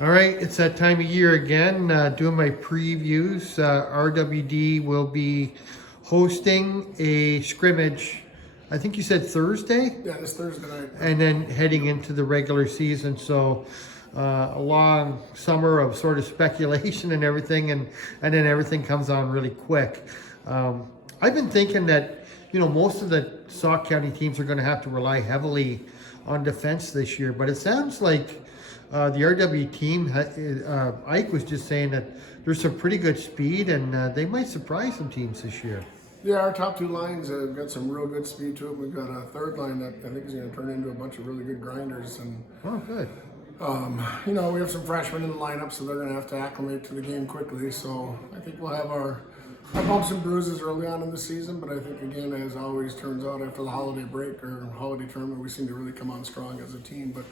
All right, it's that time of year again, doing my previews. RWD will be hosting a scrimmage, I think you said Thursday, Yeah, this Thursday night. and then heading into the regular season. So a long summer of sort of speculation and everything, and then everything comes on really quick. I've been thinking that, most of the Sauk County teams are going to have to rely heavily on defense this year, but it sounds like the RW team, Ike was just saying that there's some pretty good speed, and they might surprise some teams this year. Yeah, our top two lines have got some real good speed to it. We've got a third line that I think is going to turn into a bunch of really good grinders. And, Oh, good. we have some freshmen in the lineup, so they're going to have to acclimate to the game quickly. So I think we'll have our bumps and bruises early on in the season. But I think, again, as always turns out after the holiday break or holiday tournament, we seem to really come on strong as a team. But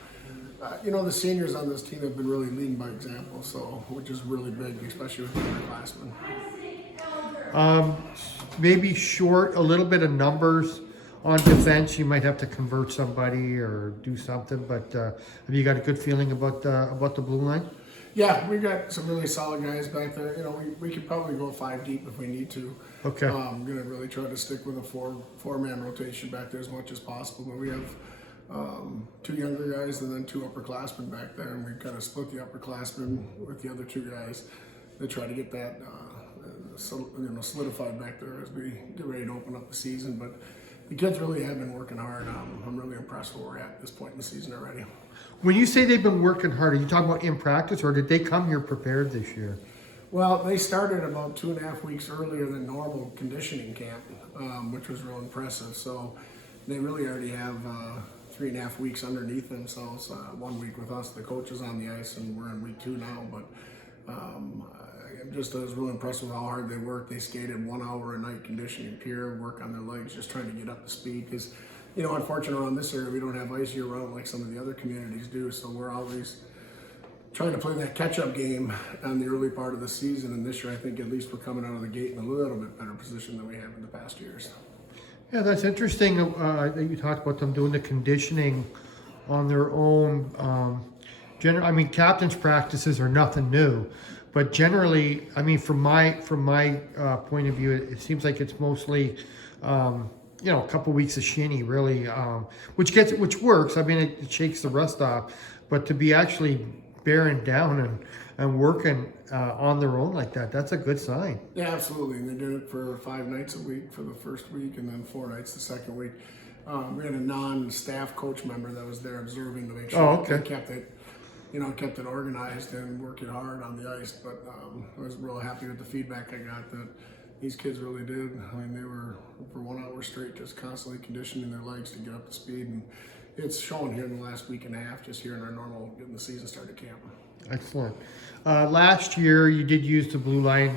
the seniors on this team have been really leading by example, so which is really big, especially with the underclassmen. Maybe short a little bit of numbers on defense. You might have to convert somebody or do something. But have you got a good feeling about the blue line? Yeah, we got some really solid guys back there. We could probably go 5 deep if we need to. Okay. I'm gonna really try to stick with a four-man rotation back there as much as possible. But we have 2 younger guys and then 2 upperclassmen back there, and we've kind of split the upperclassmen with the other 2 guys to try to get that solidified back there as we get ready to open up the season. But the kids really have been working hard. I'm really impressed where we're at this point in the season already. When you say they've been working hard, are you talking about in practice, or did they come here prepared this year? Well, they started about 2.5 weeks earlier than normal conditioning camp, which was real impressive. So they really already have 3.5 weeks underneath themselves. 1 week with us, the coach is on the ice, and we're in week 2 now. But I was really impressed with how hard they worked. They skated 1 hour a night conditioning pier, work on their legs, just trying to get up to speed. Because, unfortunately around this area, we don't have ice year round like some of the other communities do. So we're always trying to play that catch-up game on the early part of the season. And this year, I think at least we're coming out of the gate in a little bit better position than we have in the past years. Yeah, that's interesting that you talked about them doing the conditioning on their own. Captain's practices are nothing new, but generally, from my point of view, it seems like it's mostly, a couple weeks of shinny, really, which works. It shakes the rust off, but to be actually bearing down and working on their own like that, that's a good sign. Yeah, absolutely. And they did it for 5 nights a week for the first week and then 4 nights the second week. We had a non-staff coach member that was there observing to make sure they kept it organized and working hard on the ice. But I was real happy with the feedback I got that these kids really did. They were for 1 hour straight just constantly conditioning their legs to get up to speed. And it's shown here in the last week and a half, just here in our normal getting the season started camp. Excellent. Last year, you did use the blue line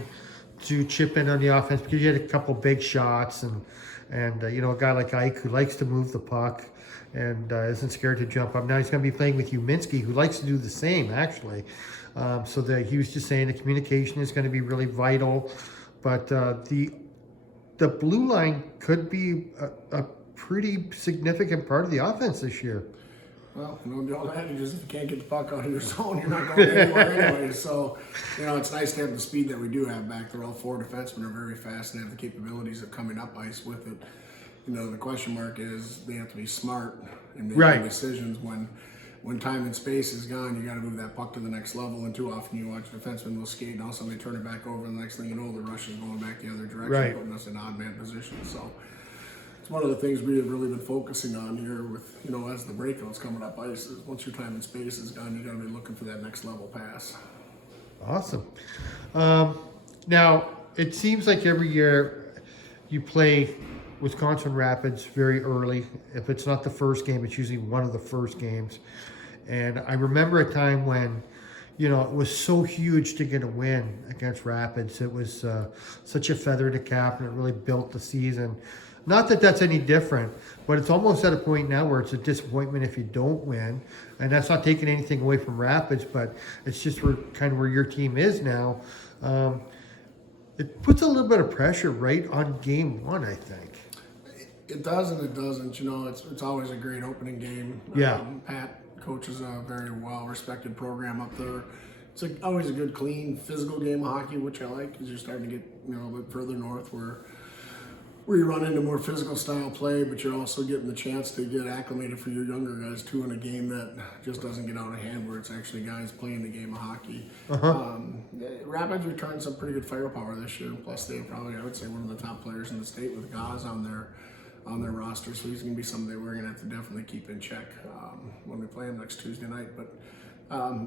to chip in on the offense because you had a couple big shots and a guy like Ike who likes to move the puck and isn't scared to jump up. Now he's going to be playing with Uminski, who likes to do the same, actually. So he was just saying the communication is going to be really vital. But the blue line could be a pretty significant part of the offense this year. Well, the old adage is if you can't get the puck out of your zone, you're not going anywhere anyway. So, it's nice to have the speed that we do have back there. All 4 defensemen are very fast and have the capabilities of coming up ice with it. The question mark is they have to be smart and make decisions when time and space is gone. You got to move that puck to the next level. And too often you watch defensemen will skate and all of a sudden they turn it back over, and the next thing you know, the rush is going back the other direction, putting us in odd man position. So it's one of the things we have really been focusing on here with, as the breakouts coming up ice, is once your time and space is gone, you got to be looking for that next level pass. Awesome. Now, it seems like every year you play Wisconsin Rapids very early. If it's not the first game, it's usually one of the first games. And I remember a time when, it was so huge to get a win against Rapids. It was such a feather in the cap, and it really built the season. Not that that's any different, but it's almost at a point now where it's a disappointment if you don't win. And that's not taking anything away from Rapids, but it's just where your team is now. It puts a little bit of pressure right on game 1, I think. It does and it doesn't. It's always a great opening game. Yeah. Pat coaches a very well-respected program up there. It's always a good, clean, physical game of hockey, which I like, because you're starting to get a bit further north where you run into more physical style play, but you're also getting the chance to get acclimated for your younger guys too in a game that just doesn't get out of hand, where it's actually guys playing the game of hockey. Rapids returned some pretty good firepower this year. Plus, they probably, I would say, one of the top players in the state with Gaz on their roster. So he's going to be somebody we're going to have to definitely keep in check when we play him next Tuesday night. But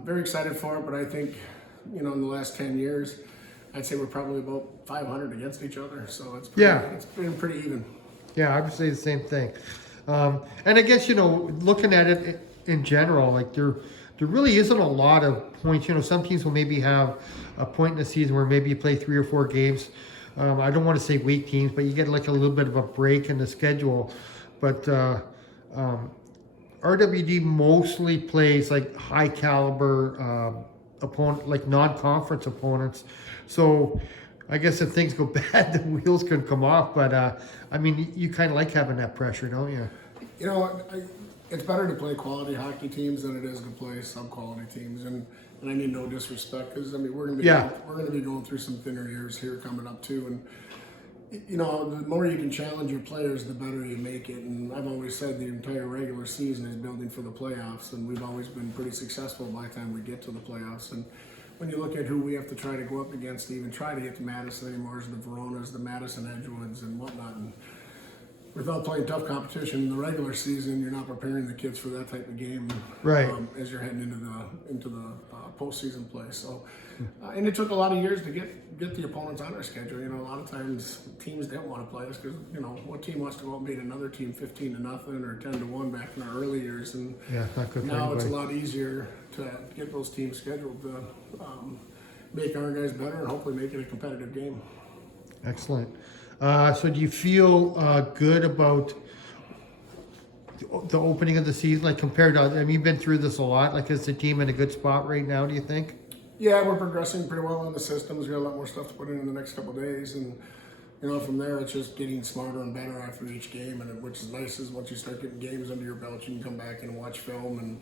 very excited for it. But I think, in the last 10 years, I'd say we're probably about 500 against each other, so it's been pretty even. Yeah, I would say the same thing. And I guess looking at it in general, like there really isn't a lot of points. Some teams will maybe have a point in the season where maybe you play 3 or 4 games. I don't want to say weak teams, but you get like a little bit of a break in the schedule. But RWD mostly plays like high caliber opponent, like non-conference opponents. So I guess if things go bad, the wheels can come off. But you kind of like having that pressure, don't you? It's better to play quality hockey teams than it is to play sub-quality teams. And I mean no disrespect, because we're going to be going through some thinner years here coming up too. And the more you can challenge your players, the better you make it. And I've always said the entire regular season is building for the playoffs, and we've always been pretty successful by the time we get to the playoffs. And when you look at who we have to try to go up against to even try to get to Mattson anymore, is the Veronas, the Mattson Edgewoods, and whatnot. And without playing tough competition in the regular season, you're not preparing the kids for that type of game, right? As you're heading into the postseason play. So, and it took a lot of years to get the opponents on our schedule. A lot of times teams didn't want to play us because what team wants to go out and beat another team 15-0 or 10-1 back in our early years? And not good. Now it's a lot easier to get those teams scheduled to make our guys better and hopefully make it a competitive game. Excellent. So do you feel good about the opening of the season, like compared to, you've been through this a lot, like is the team in a good spot right now, do you think? Yeah, we're progressing pretty well on the systems. We got a lot more stuff to put in the next couple of days, and from there it's just getting smarter and better after each game, and which is nice is once you start getting games under your belt, you can come back and watch film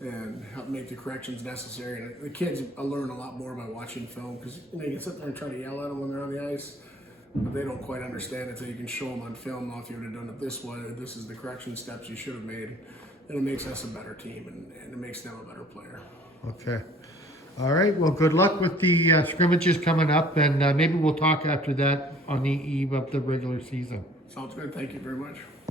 and help make the corrections necessary. And the kids learn a lot more by watching film, because you can sit there and try to yell at them when they're on the ice, but they don't quite understand it, so you can show them on film, if you would have done it this way, this is the correction steps you should have made, and it makes us a better team, and it makes them a better player. Okay. All right. Well, good luck with the scrimmages coming up, and maybe we'll talk after that on the eve of the regular season. Sounds good. Thank you very much.